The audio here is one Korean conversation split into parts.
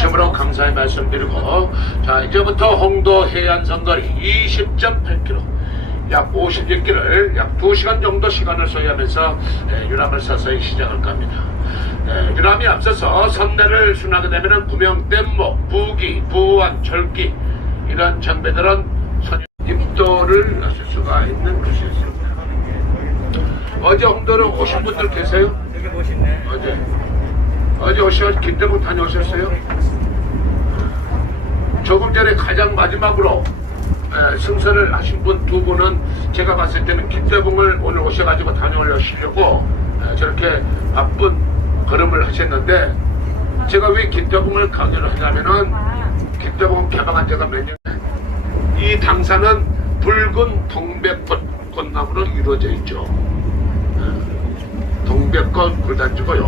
진심으로 감사의 말씀드리고 자 이제부터 홍도 해안 선거리 20.8km 약 56km를 약 2시간 정도 시간을 소요하면서 예, 유람을 서서히 시작할 겁니다. 예, 유람이 앞서서 선내를 순하게 되면 구명, 뗏목, 부기, 부안, 절기 이런 전배들은 선 입도를 하실 수가 있는 곳이었습니다. 어제 홍도로 오신 분들 계세요? 되게 멋있네. 어제 어제 오셔서 김대문 다녀오셨어요? 조금 전에 가장 마지막으로 에, 승선을 하신 분 두 분은 제가 봤을 때는 김대봉을 오늘 오셔가지고 다녀오시려고 에, 저렇게 바쁜 걸음을 하셨는데 제가 왜 김대봉을 강조를 하냐면은 김대봉 개방한 지가 몇 년? 이 당사는 붉은 동백꽃 꽃나무로 이루어져 있죠. 동백꽃 굴단지고요.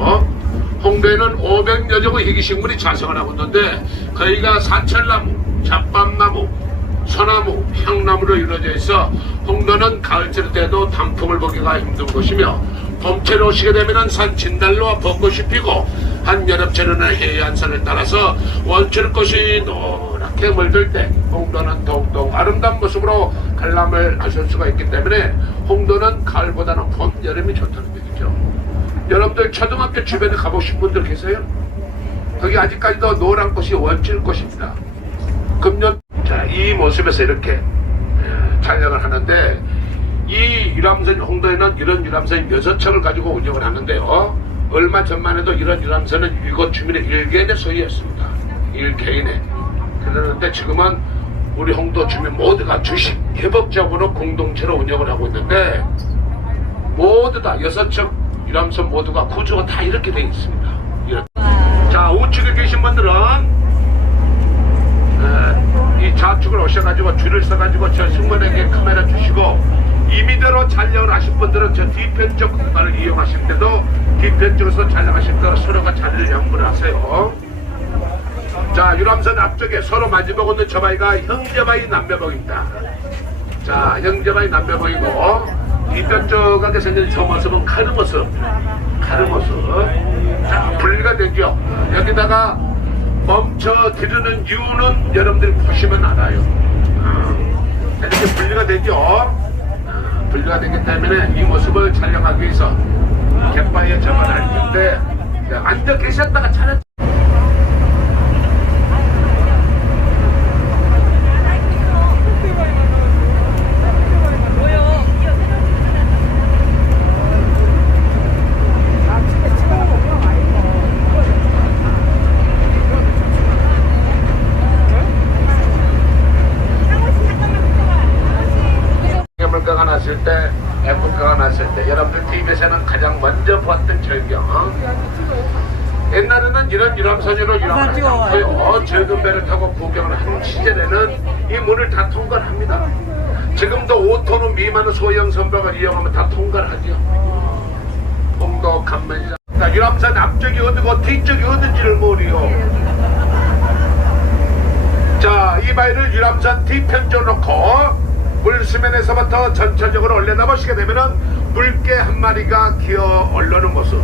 홍대에는 500 여 종의 희귀식물이 자생을 하고 있는데 거기가 사철나무, 잡밤나무, 소나무, 향나무로 이루어져 있어 홍도는 가을철 때도 단풍을 보기가 힘든 곳이며 봄철에 오시게 되면 산 진달로와 벚꽃이 피고 한 여름철에는 해안선을 따라서 원철꽃이 노랗게 물들 때 홍도는 더욱더 아름다운 모습으로 관람을 하실 수가 있기 때문에 홍도는 가을보다는 봄, 여름이 좋다는 얘기죠. 여러분들 초등학교 주변에 가보신 분들 계세요? 거기 아직까지도 노란 꽃이 원칠 꽃입니다. 금년 자, 이 모습에서 이렇게 예, 촬영을 하는데 이 유람선 홍도에는 이런 유람선이 여섯 척을 가지고 운영을 하는데요. 얼마 전만 해도 이런 유람선은 이곳 주민의 일개인의 소유였습니다. 일개인의. 그러는데 지금은 우리 홍도 주민 모두가 주식 협업자분으로 공동체로 운영을 하고 있는데 모두 다 여섯 척 유람선 모두가 구조가 다 이렇게 되어 있습니다. 자 우측에 계신 분들은 에, 이 좌측을 오셔가지고 줄을 서가지고 저 승무원에게 카메라 주시고 임의대로 촬영을 하신 분들은 저 뒤편쪽 공간을 이용하실 때도 뒤편쪽에서 촬영하실 때 서로가 자리를 양보를 하세요. 자 유람선 앞쪽에 서로 마주보고 있는 저 바위가 형제바위 남매봉입니다. 자 형제바위 남매봉이고 뒤편쪽에 생긴 저 모습은 카르 모습 카르 모습 자 분리가 되죠. 여기다가 멈춰 드리는 이유는 여러분들이 보시면 알아요. 어, 이렇게 분리가 되죠. 어, 분리가 되기 때문에 이 모습을 촬영하기 위해서 갯바위에 접어날 텐데 앉아 계셨다가 차례 물가가 났을 때, 애물가가 났을 때, 여러분들 TV에서는 가장 먼저 봤던 절경. 옛날에는 이런 유람선으로 유람을 하지 않고요. 적은 배를 타고 구경을 하는 시절에는 이 문을 다 통과를 합니다. 지금도 5톤 미만의 소형 선박을 이용하면 다 통과를 하죠. 홍도 간만이자 유람선 앞쪽이 어디고 뒤쪽이 어딘지를 모르요. 자, 이 바위를 유람선 뒤편 쪽으로 놓고 물 수면에서부터 전체적으로 올려다 보시게 되면은 물개 한 마리가 기어 올라오는 모습.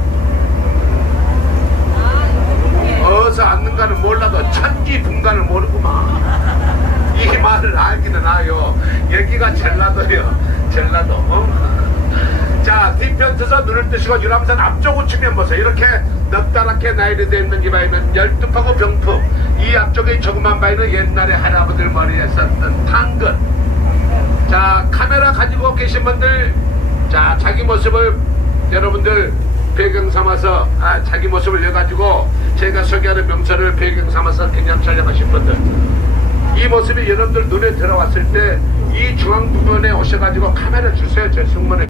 어디서 앉는가는 몰라도 천지 분간을 모르구만. 이 말을 알기는 하요. 여기가 전라도요. 전라도. 어? 자, 뒤편에서 눈을 뜨시고 유람선 앞쪽 우측면 보세요. 이렇게 넉다랗게 나열이 되어 있는 이 바위는 열두파고 병풍. 이 앞쪽에 조그만 바위는 옛날에 할아버들 머리에 썼던 당근. 자 카메라 가지고 계신 분들 자 자기 모습을 여러분들 배경 삼아서 아, 자기 모습을 내 가지고 제가 소개하는 명소를 배경 삼아서 그냥 촬영하신 분들. 이 모습이 여러분들 눈에 들어왔을 때 이 중앙 부분에 오셔가지고 카메라 주세요 제 승무원에